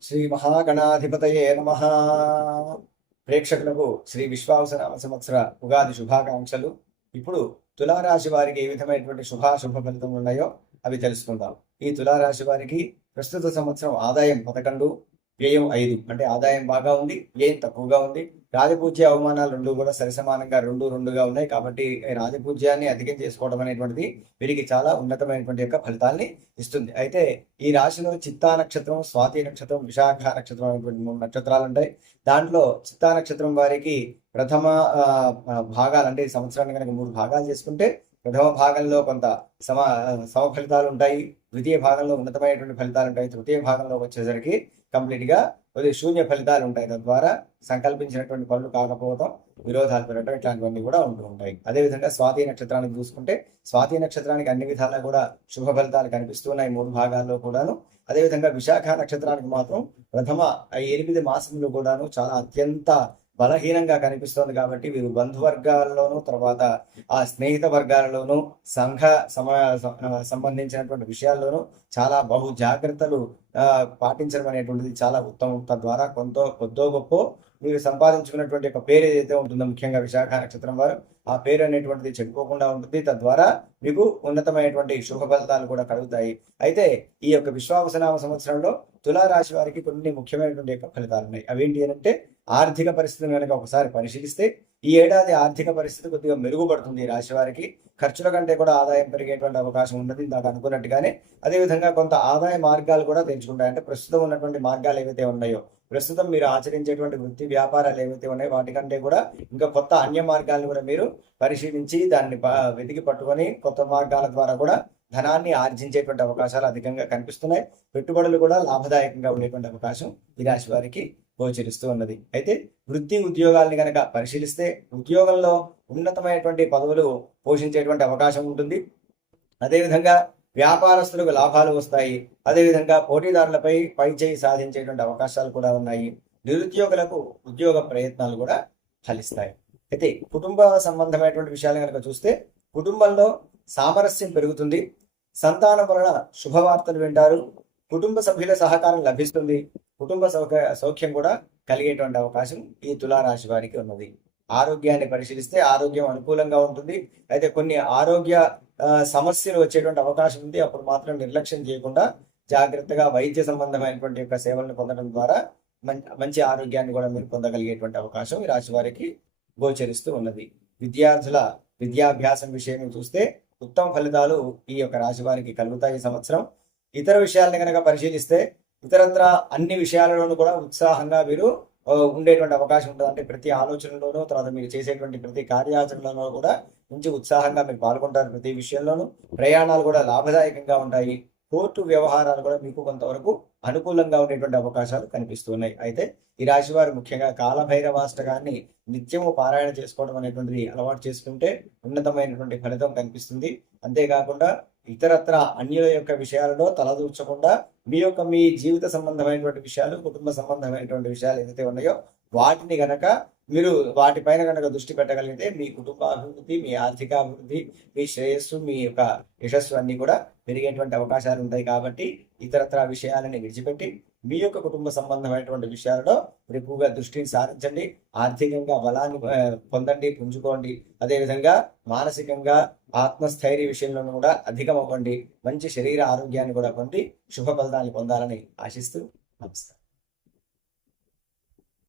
శ్రీ మహాగణాధిపతయే నమః. ప్రేక్షకులకు శ్రీ విశ్వావసనామ సంవత్సర ఉగాది శుభాకాంక్షలు. ఇప్పుడు తులారాశి వారికి ఏ విధమైనటువంటి శుభ ఫలితం ఉన్నాయో అవి తెలుసుకుందాం. ఈ తులారాశి వారికి ప్రస్తుత సంవత్సరం ఆదాయం 11, వ్యయం 5. అంటే ఆదాయం బాగా ఉంది, వ్యయం తక్కువగా ఉంది. రాజపూజ్య అవమానాలు రెండు కూడా సరిసమానంగా రెండుగా ఉన్నాయి. కాబట్టి రాజపూజ్యాన్ని అధికం చేసుకోవడం అనేటువంటిది వీరికి చాలా ఉన్నతమైనటువంటి యొక్క ఫలితాల్ని ఇస్తుంది. అయితే ఈ రాశిలో చిత్తా నక్షత్రం, స్వాతి నక్షత్రం, విశాఖ నక్షత్రం అనేటువంటి 3 నక్షత్రాలు ఉంటాయి. దాంట్లో చిత్తా నక్షత్రం వారికి ప్రథమ భాగాలు, అంటే ఈ సంవత్సరాన్ని కనుక 3 భాగాలు చేసుకుంటే ప్రథమ భాగంలో కొంత సమ ఫలితాలు ఉంటాయి, ద్వితీయ భాగంలో ఉన్నతమైనటువంటి ఫలితాలు ఉంటాయి, తృతీయ భాగంలో వచ్చేసరికి కంప్లీట్గా శూన్య ఫలితాలు ఉంటాయి. తద్వారా సంకల్పించినటువంటి పనులు కాకపోవడం, విరోధాలు పెరగడం, ఇట్లాంటివన్నీ కూడా ఉంటూ ఉంటాయి. అదేవిధంగా స్వాతి నక్షత్రానికి చూసుకుంటే స్వాతి నక్షత్రానికి అన్ని విధాలా కూడా శుభ ఫలితాలు కనిపిస్తున్నాయి 3 భాగాల్లో కూడాను. అదేవిధంగా విశాఖ నక్షత్రానికి మాత్రం ప్రథమ 8 మాసంలో కూడాను చాలా అత్యంత బలహీనంగా కనిపిస్తోంది. కాబట్టి వీరు బంధువర్గాల్లోనూ, తర్వాత ఆ స్నేహిత వర్గాలలోనూ, సంబంధించినటువంటి విషయాల్లోనూ చాలా బహు జాగ్రత్తలు పాటించడం అనేటువంటిది చాలా ఉత్తమం. తద్వారా కొద్దో గొప్ప మీరు సంపాదించుకున్నటువంటి ఒక పేరు ఏదైతే ఉంటుందో, ముఖ్యంగా విశాఖ నక్షత్రం వారు, ఆ పేరు అనేటువంటిది చెడిపోకుండా ఉంటుంది. తద్వారా మీకు ఉన్నతమైనటువంటి శుభ ఫలితాలు కూడా కలుగుతాయి. అయితే ఈ యొక్క విశ్వావసనామ సంవత్సరంలో తులారాశి వారికి కొన్ని ముఖ్యమైనటువంటి యొక్క ఫలితాలు ఉన్నాయి. అవేంటి అంటే, ఆర్థిక పరిస్థితిని కనుక ఒకసారి పరిశీలిస్తే ఈ ఏడాది ఆర్థిక పరిస్థితి కొద్దిగా మెరుగుపడుతుంది. ఈ రాశి వారికి ఖర్చుల కంటే కూడా ఆదాయం పెరిగేటువంటి అవకాశం ఉండదు, ఇందాక అనుకున్నట్టుగానే. అదేవిధంగా కొంత ఆదాయ మార్గాలు కూడా తెచ్చుకుంటాయి. అంటే ప్రస్తుతం ఉన్నటువంటి మార్గాలు ఏవైతే ఉన్నాయో, ప్రస్తుతం మీరు ఆచరించేటువంటి వృత్తి వ్యాపారాలు ఏవైతే ఉన్నాయో వాటికంటే కూడా ఇంకా కొత్త అన్య మార్గాలను కూడా మీరు పరిశీలించి దాన్ని వెతికి పట్టుకొని కొత్త మార్గాల ద్వారా కూడా ధనాన్ని ఆర్జించేటువంటి అవకాశాలు అధికంగా కనిపిస్తున్నాయి. పెట్టుబడులు కూడా లాభదాయకంగా ఉండేటువంటి అవకాశం ఈ రాశి వారికి గోచరిస్తూ ఉన్నది. అయితే వృత్తి ఉద్యోగాల్ని కనుక పరిశీలిస్తే ఉద్యోగంలో ఉన్నతమైనటువంటి పదవులు పోషించేటువంటి అవకాశం ఉంటుంది. అదేవిధంగా వ్యాపారస్తులకు లాభాలు వస్తాయి. అదేవిధంగా పోటీదారులపై పైచేయి సాధించేటువంటి అవకాశాలు కూడా ఉన్నాయి. నిరుద్యోగులకు ఉద్యోగ ప్రయత్నాలు కూడా ఫలిస్తాయి. అయితే కుటుంబ సంబంధమైనటువంటి విషయాలు కనుక చూస్తే కుటుంబంలో సామరస్యం పెరుగుతుంది. సంతానం వలన శుభవార్తలు వింటారు. కుటుంబ సభ్యుల సహకారం లభిస్తుంది. కుటుంబ సౌఖ్యం కూడా కలిగేటువంటి అవకాశం ఈ తులారాశి వారికి ఉన్నది. ఆరోగ్యాన్ని పరిశీలిస్తే ఆరోగ్యం అనుకూలంగా ఉంటుంది. అయితే కొన్ని ఆరోగ్య సమస్యలు వచ్చేటువంటి అవకాశం ఉంది. అప్పుడు మాత్రం నిర్లక్ష్యం చేయకుండా జాగ్రత్తగా వైద్య సంబంధమైనటువంటి యొక్క సేవలను పొందడం ద్వారా మంచి ఆరోగ్యాన్ని కూడా మీరు పొందగలిగేటువంటి అవకాశం ఈ రాశి వారికి గోచరిస్తూ ఉన్నది. విద్యార్థుల విద్యాభ్యాసం విషయం చూస్తే ఉత్తమ ఫలితాలు ఈ యొక్క రాశి వారికి కలుగుతాయి ఈ సంవత్సరం. ఇతర విషయాలను కనుక పరిశీలిస్తే ఇతరత్ర అన్ని విషయాలలోనూ కూడా ఉత్సాహంగా మీరు ఉండేటువంటి అవకాశం ఉంటుంది. అంటే ప్రతి ఆలోచనలోనూ, తర్వాత మీరు చేసేటువంటి ప్రతి కార్యాచరణలో కూడా మంచి ఉత్సాహంగా మీరు పాల్గొంటారు. ప్రతి విషయంలోనూ ప్రయాణాలు కూడా లాభదాయకంగా ఉంటాయి. కోర్టు వ్యవహారాలు కూడా మీకు కొంతవరకు అనుకూలంగా ఉండేటువంటి అవకాశాలు కనిపిస్తున్నాయి. అయితే ఈ రాశి వారు ముఖ్యంగా కాలభైరవాష్టకాన్ని నిత్యము పారాయణ చేసుకోవడం అనేటువంటిది అలవాటు చేసుకుంటే ఉన్నతమైనటువంటి ఫలితం కనిపిస్తుంది. అంతేకాకుండా ఇతరత్ర అన్యుల యొక్క విషయాలలో తలదూర్చకుండా మీ జీవిత సంబంధమైనటువంటి విషయాలు, కుటుంబ సంబంధమైనటువంటి విషయాలు ఏదైతే ఉన్నాయో వాటిని గనక మీరు వాటిపైన కనుక దృష్టి పెట్టగలిగితే మీ కుటుంబ అభివృద్ధి, మీ ఆర్థిక అభివృద్ధి, మీ శ్రేయస్సు, మీ యొక్క యశస్సు అన్ని కూడా పెరిగేటువంటి అవకాశాలు ఉంటాయి. కాబట్టి ఇతరత్ర విషయాలని విడిచిపెట్టి మీ యొక్క కుటుంబ సంబంధమైనటువంటి విషయాలలో ఎక్కువగా దృష్టిని సారించండి. ఆర్థికంగా బలాన్ని పొందండి, పుంజుకోండి. అదేవిధంగా మానసికంగా ఆత్మస్థైర్య విషయంలోనూ కూడా అధికం అవ్వండి. మంచి శరీర ఆరోగ్యాన్ని కూడా పొంది శుభ ఫలితాన్ని పొందాలని ఆశిస్తూ నమస్కారం.